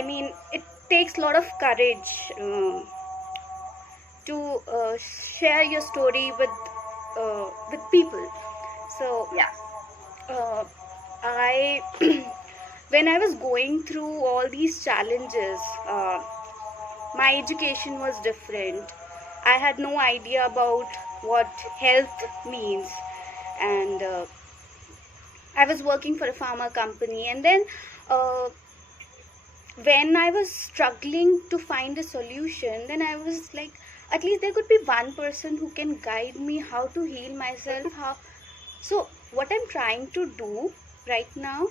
I mean, it takes a lot of courage to share your story with people. So Yes. uh, I when I was going through all these challenges, my education was different. I had no idea about what health means, and I was working for a pharma company. And then uh, when I was struggling to find a solution, then I was like, at least there could be one person who can guide me how to heal myself. How? So what I'm trying to do right now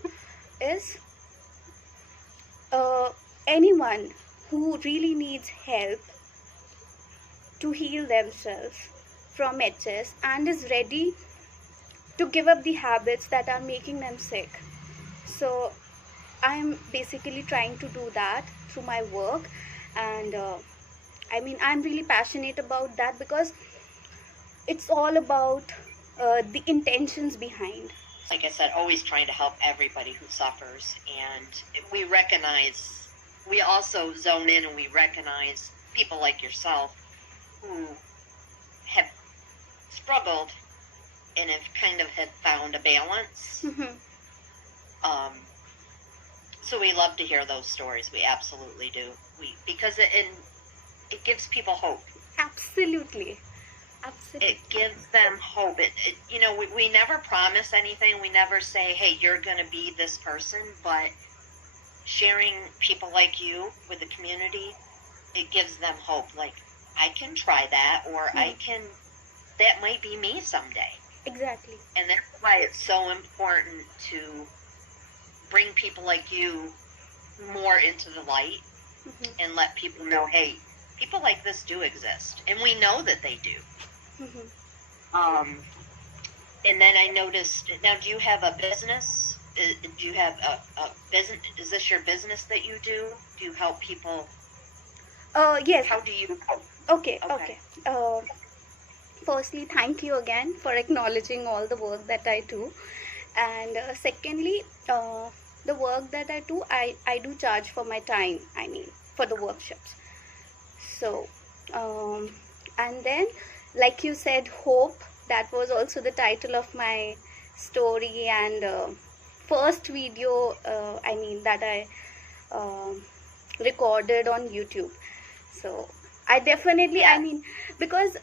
is anyone who really needs help to heal themselves from HS and is ready to give up the habits that are making them sick. So I'm basically trying to do that through my work. And I mean, I'm really passionate about that because it's all about the intentions behind. Like I said, always trying to help everybody who suffers. And we also zone in and we recognize people like yourself who have struggled and have found a balance. Um, so we love to hear those stories. We absolutely do. Because it gives people hope. Absolutely. It gives them hope. We never promise anything. We never say, hey, you're going to be this person. But sharing people like you with the community, it gives them hope. Like, I can try that, or that might be me someday. Exactly. And that's why it's so important to bring people like you more into the light and let people know, hey, people like this do exist. And we know that they do. And then I noticed, now do you have a business? Do you have a business? Is this your business that you do? Do you help people? Yes. How do you help? Okay. Firstly, thank you again for acknowledging all the work that I do. And secondly, the work that I do, I do charge for my time, I mean, for the workshops. So, and then, like you said, hope, that was also the title of my story and first video, I mean, that I recorded on YouTube. So, I definitely, I mean, because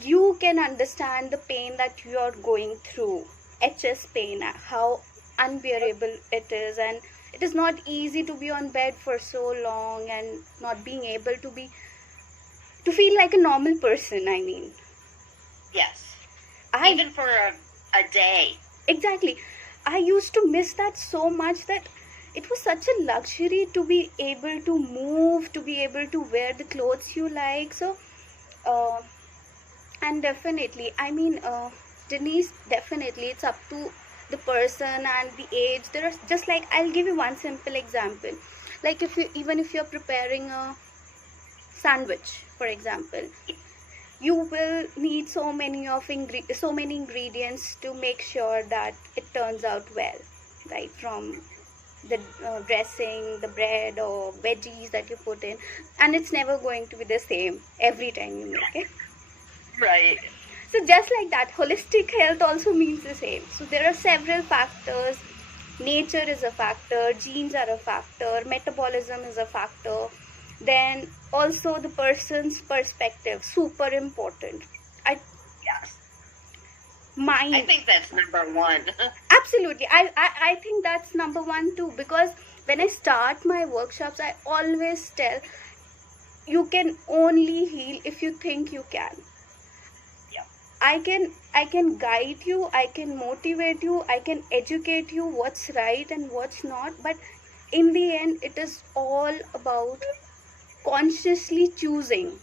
you can understand the pain that you are going through, HS pain, how unbearable it is, and it is not easy to be on bed for so long and not being able to feel like a normal person. I mean, yes, even for a day. Exactly. I used to miss that so much that it was such a luxury to be able to move, to be able to wear the clothes you like. So and definitely, I mean, Denise, definitely it's up to the person and the age. There are, just like, I'll give you one simple example. Like, if you're preparing a sandwich, for example, you will need so many ingredients to make sure that it turns out well, right? From the dressing, the bread or veggies that you put in, and it's never going to be the same every time you make it. Right. So just like that, holistic health also means the same. So there are several factors. Nature is a factor, genes are a factor, metabolism is a factor. Then also the person's perspective, super important. I think that's number one. Absolutely. I think that's number one too, because when I start my workshops, I always tell, you can only heal if you think you can. I can guide you, I can motivate you, I can educate you what's right and what's not, but in the end it is all about consciously choosing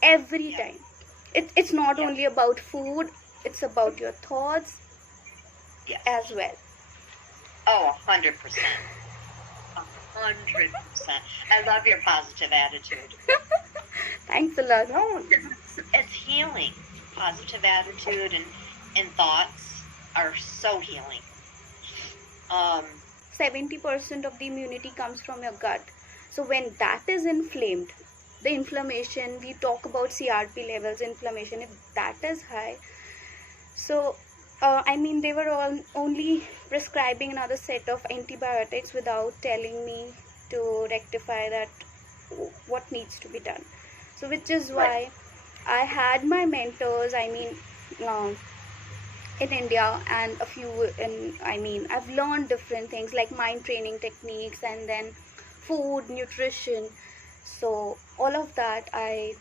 every time. It's not only about food, it's about your thoughts as well. Oh, 100%. 100%. I love your positive attitude. Thanks a lot. No, it's healing. Positive attitude and thoughts are so healing. 70% of the immunity comes from your gut. So when that is inflamed, the inflammation, we talk about CRP levels, inflammation, if that is high, so I mean, they were all only prescribing another set of antibiotics without telling me to rectify that, what needs to be done. So which is Right. why I had my mentors, I mean, um, in India, and a few in, I mean, I've learned different things like mind training techniques, and then food, nutrition. So all of that I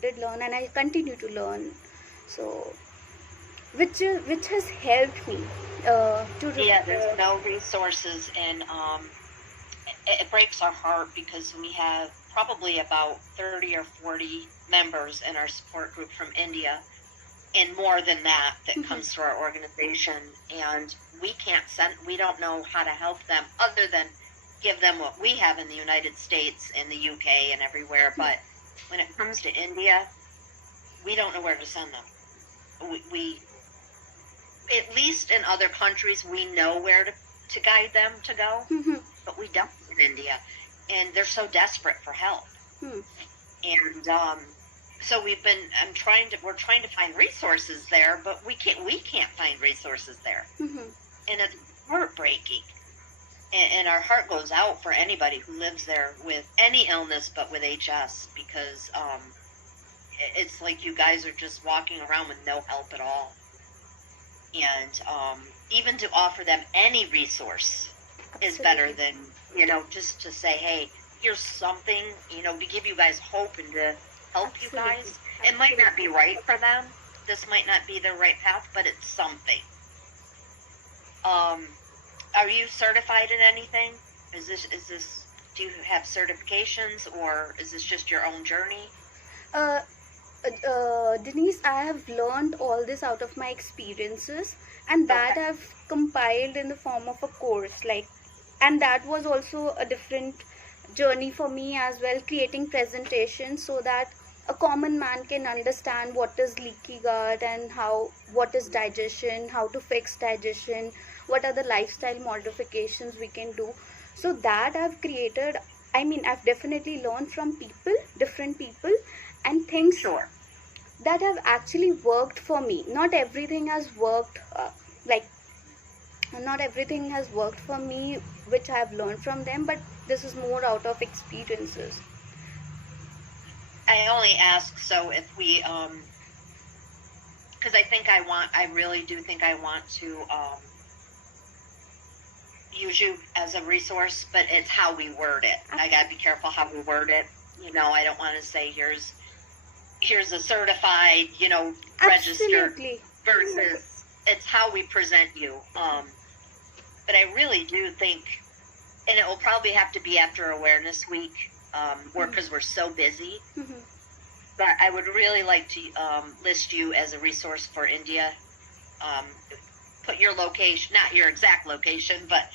did learn, and I continue to learn. So which has helped me to Yeah, there's no resources, and it breaks our heart because we have probably about 30 or 40 members in our support group from India, and more than that comes through our organization, and we don't know how to help them other than give them what we have in the United States and the UK and everywhere. But when it comes to India, we don't know where to send them. We at least in other countries, we know where to guide them to go, but we don't in India, and they're so desperate for help. And so we're trying to find resources there, but we can't find resources there, and it's heartbreaking. And our heart goes out for anybody who lives there with any illness, but with HS, because it's like you guys are just walking around with no help at all. And even to offer them any resource is better than, just to say, hey, here's something, to give you guys hope and to help you guys. It might not be right for them. This might not be the right path, but it's something. Are you certified in anything? Do you have certifications, or is this just your own journey? Denise, I have learned all this out of my experiences, and that I've compiled in the form of a course, and that was also a different journey for me as well, creating presentations so that a common man can understand what is leaky gut and what is digestion, how to fix digestion, what are the lifestyle modifications we can do. So that I've created, I mean, I've definitely learned from different people, and things that have actually worked for me. Not everything has worked, not everything has worked for me, which I've learned from them, but this is more out of experiences. I only ask so if we, because I really do think I want to use you as a resource, but it's how we word it. I gotta be careful how we word it. I don't want to say here's a certified, registered versus it's how we present you. But I really do think, and it will probably have to be after Awareness Week, because we're so busy. But I would really like to list you as a resource for India. Put your location, not your exact location, but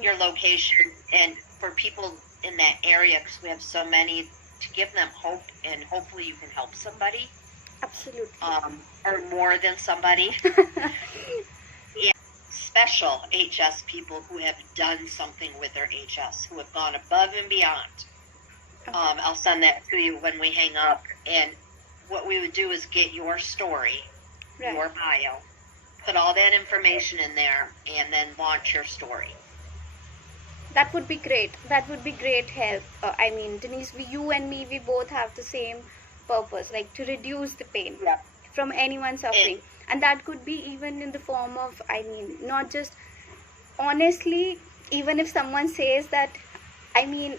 your location, and for people in that area, because we have so many, to give them hope, and hopefully you can help somebody. Absolutely. Or more than somebody. Special HS people who have done something with their HS, who have gone above and beyond. I'll send that to you when we hang up. And what we would do is get your story, your bio, put all that information in there, and then launch your story. That would be great. That would be great help. I mean, Denise, you and me, we both have the same purpose, like to reduce the pain from anyone suffering. And that could be even in the form of, I mean, not just, honestly, even if someone says that, I mean,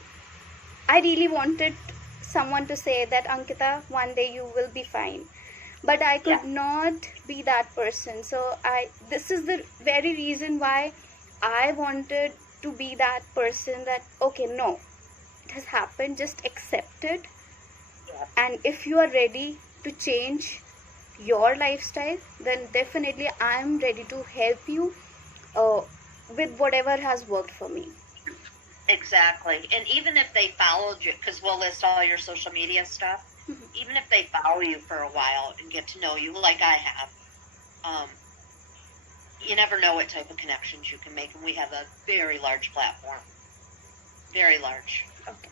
I really wanted someone to say that, Ankita, one day you will be fine. But I could not be that person. So this is the very reason why I wanted to be that person, that, okay, no, it has happened, just accept it. And if you are ready to change your lifestyle, then definitely I am ready to help you with whatever has worked for me. Exactly. And even if they followed you, because we'll list all your social media stuff, even if they follow you for a while and get to know you like I have, you never know what type of connections you can make. And we have a very large platform. Very large. Okay.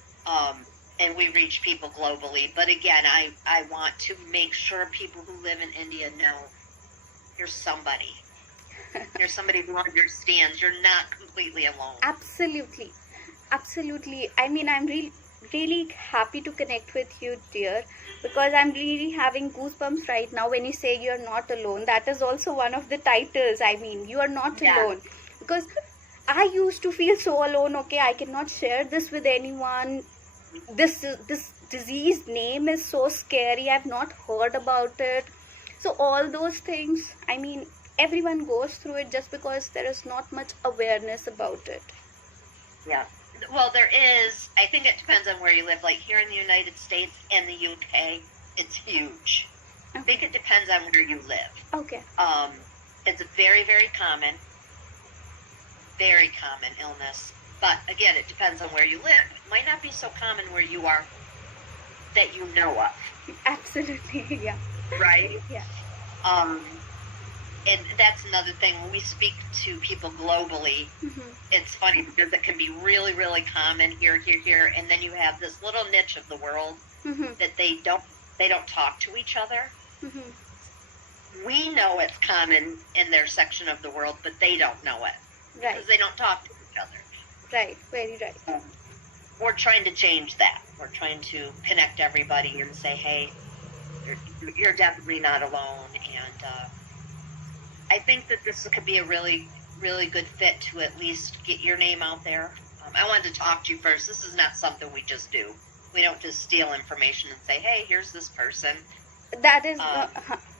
And we reach people globally. But again, I want to make sure people who live in India know you're somebody. You're somebody who understands. You're not completely alone. Absolutely. Absolutely. I mean, I'm really happy to connect with you, dear, because I'm really having goosebumps right now when you say you're not alone. That is also one of the titles. I mean, you are not Yeah. alone. Because I used to feel so alone. Okay, I cannot share this with anyone. This disease name is so scary. I've not heard about it. So all those things, I mean, everyone goes through it just because there is not much awareness about it. Yeah. Well, there is. I think it depends on where you live. Like here in the United States and the UK, it's huge. I think it depends on where you live. Okay. It's a very, very common illness. But again, it depends on where you live. It might not be so common where you are that you know of. Absolutely, yeah. Right? Yeah. And that's another thing. When we speak to people globally, it's funny because it can be really, really common here, and then you have this little niche of the world that they don't talk to each other. We know it's common in their section of the world, but they don't know it because they don't talk to each other. Right, very right. We're trying to change that. We're trying to connect everybody and say, hey, you're definitely not alone. And I think that this could be a really, really good fit to at least get your name out there. I wanted to talk to you first. This is not something we just do. We don't just steal information and say, hey, here's this person. That is,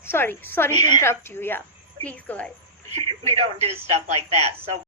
sorry to interrupt you. Yeah, please go ahead. We don't do stuff like that. So